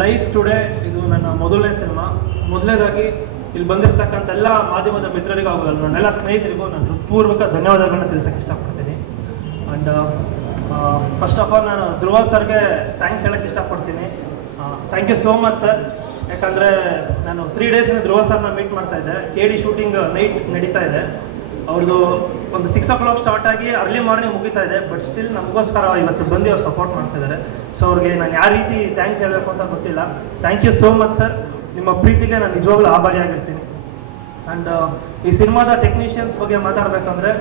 Life today ಇದು ನನ್ನ ಮೊದಲನೇ ಸಿನಿಮಾ. ಮೊದಲನೇದಾಗಿ ಇಲ್ಲಿ ಬಂದಿರತಕ್ಕಂಥ ಎಲ್ಲ ಮಾಧ್ಯಮದ ಮಿತ್ರರಿಗೂ ಆಗೋದಲ್ಲ ನನ್ನೆಲ್ಲ ಸ್ನೇಹಿತರಿಗೂ ನಾನು ಹೃತ್ಪೂರ್ವಕ ಧನ್ಯವಾದಗಳನ್ನ ತಿಳಿಸೋಕೆ ಇಷ್ಟಪಡ್ತೀನಿ. ಆ್ಯಂಡ್ ಫಸ್ಟ್ ಆಫ್ ಆಲ್ ನಾನು ಧ್ರುವ ಸರ್ಗೆ ಥ್ಯಾಂಕ್ಸ್ ಹೇಳೋಕ್ಕೆ ಇಷ್ಟಪಡ್ತೀನಿ. Thank you so much sir ಯಾಕಂದರೆ ನಾನು ತ್ರೀ ಡೇಸಿಂದ ಧ್ರುವ ಸರ್ನ ಮೀಟ್ ಮಾಡ್ತಾ ಇದ್ದೆ. ಕೆ ಡಿ ಶೂಟಿಂಗ್ ನೈಟ್ ನಡೀತಾ ಇದೆ. ಅವ್ರದ್ದು ಒಂದು ಸಿಕ್ಸ್ ಓ ಕ್ಲಾಕ್ ಸ್ಟಾರ್ಟ್ ಆಗಿ ಅರ್ಲಿ ಮಾರ್ನಿಂಗ್ ಮುಗಿತಾ ಇದೆ ಬಟ್ ಸ್ಟಿಲ್ ನಮಗೋಸ್ಕರ ಇವತ್ತು ಬಂದು ಅವ್ರು ಸಪೋರ್ಟ್ ಮಾಡ್ತಾ ಇದ್ದಾರೆ ಸೊ ಅವ್ರಿಗೆ ನಾನು ಯಾವ ರೀತಿ ಥ್ಯಾಂಕ್ಸ್ ಹೇಳಬೇಕು ಅಂತ ಗೊತ್ತಿಲ್ಲ. Thank you so much sir ನಿಮ್ಮ ಪ್ರೀತಿಗೆ ನಾನು ನಿಜವಾಗ್ಲೂ ಆಭಾರಿಯಾಗಿರ್ತೀನಿ ಆ್ಯಂಡ್ ಈ ಸಿನಿಮಾದ ಟೆಕ್ನಿಷಿಯನ್ಸ್ ಬಗ್ಗೆ ಮಾತಾಡಬೇಕಂದ್ರೆ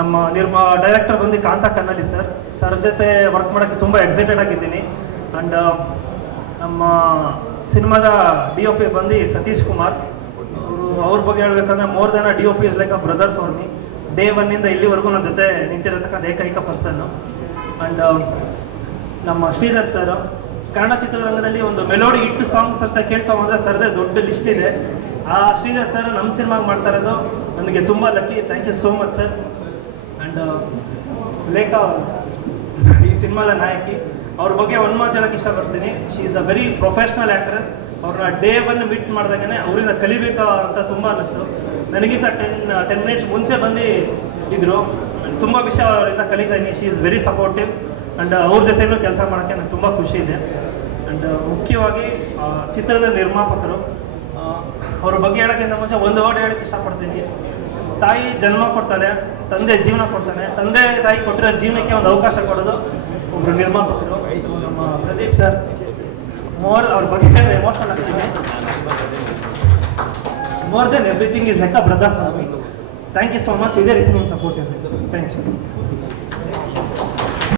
ನಮ್ಮ ನಿರ್ಮ ಡೈರೆಕ್ಟರ್ ಬಂದು ಕಾಂತ ಕನ್ನಡಿ ಸರ್ ಸರ್ ಜೊತೆ ವರ್ಕ್ ಮಾಡೋಕ್ಕೆ ತುಂಬ ಎಕ್ಸೈಟೆಡ್ ಆಗಿದ್ದೀನಿ. ಆ್ಯಂಡ್ ನಮ್ಮ ಸಿನಿಮಾದ ಡಿ ಒ ಪಿ ಬಂದು ಸತೀಶ್ ಕುಮಾರ್. ಅವರು ಬಗ್ಗೆ ಹೇಳ್ಬೇಕಂದ್ರೆ more than D O P is like a brother for me day ಇಂದ ಇಲ್ಲಿವರೆಗೂ ನನ್ನ ಜೊತೆ ನಿಂತಿರತಕ್ಕಂಥ ಏಕೈಕ ಪರ್ಸನ್ನು ಆ್ಯಂಡ್ ನಮ್ಮ ಶ್ರೀಧರ್ ಸರ್ ಕನ್ನಡ ಚಿತ್ರರಂಗದಲ್ಲಿ ಒಂದು ಮೆಲೋಡಿ ಹಿಟ್ ಸಾಂಗ್ಸ್ ಅಂತ ಕೇಳ್ತಾ ಹೋದ್ರೆ ಸರ್ದೇ ದೊಡ್ಡ ಲಿಸ್ಟ್ ಇದೆ. ಆ ಶ್ರೀಧರ್ ಸರ್ ನಮ್ಮ ಸಿನಿಮಾಗೆ ಮಾಡ್ತಾ ಇರೋದು ನನಗೆ ತುಂಬ lucky thank you so much sir and Lekha, ಈ ಸಿನಿಮಾದ ನಾಯಕಿ. ಅವ್ರ ಬಗ್ಗೆ ಒಂದು ಮಾತು ಹೇಳಕ್ಕೆ ಇಷ್ಟಪಡ್ತೀನಿ. She is a very professional actress ಅವ್ರನ್ನ ಡೇ ಒನ್ ಮೀಟ್ ಮಾಡಿದಾಗನೇ ಅವರಿಂದ ಕಲಿಬೇಕಾ ಅಂತ ತುಂಬ ಅನ್ನಿಸ್ತು. ನನಗಿಂತ ಟೆನ್ ಟೆನ್ ಮಿನಿಟ್ಸ್ ಮುಂಚೆ ಬಂದು ಇದ್ರು. ತುಂಬ ವಿಷಯ ಅವರಿಂದ ಕಲಿತಾ ಇದ್ದೀನಿ. She is very supportive and ಅವ್ರ ಜೊತೆಯೂ ಕೆಲಸ ಮಾಡೋಕ್ಕೆ ನಂಗೆ ತುಂಬ ಖುಷಿ ಇದೆ. ಆ್ಯಂಡ್ ಮುಖ್ಯವಾಗಿ ಚಿತ್ರದ ನಿರ್ಮಾಪಕರು ಅವ್ರ ಬಗ್ಗೆ ಹೇಳೋಕ್ಕಿಂತ ಮುಂಚೆ ಒಂದು ವರ್ಡ್ ಹೇಳಕ್ಕೆ ಇಷ್ಟಪಡ್ತೀನಿ. ತಾಯಿ ಜನ್ಮ ಕೊಡ್ತಾನೆ ತಂದೆ ಜೀವನ ಕೊಡ್ತಾನೆ. ತಂದೆ ತಾಯಿ ಕೊಟ್ಟಿರೋ ಜೀವನಕ್ಕೆ ಒಂದು ಅವಕಾಶ ಕೊಡೋದು ಒಬ್ಬರು ನಿರ್ಮಾಪಕರು. ನಮ್ಮ ಪ್ರದೀಪ್ ಸರ್ ಮೋರ್ ಅವ್ರ ಬಗ್ಗೆ ಎಮೋಷನಲ್ ಆಗ್ತೀನಿ more than everything is like a brother for me thank you so much ಇದೇ ರೀತಿ ನಿಮ್ಮ ಸಪೋರ್ಟ್ ಇದೆ ಥ್ಯಾಂಕ್ ಯು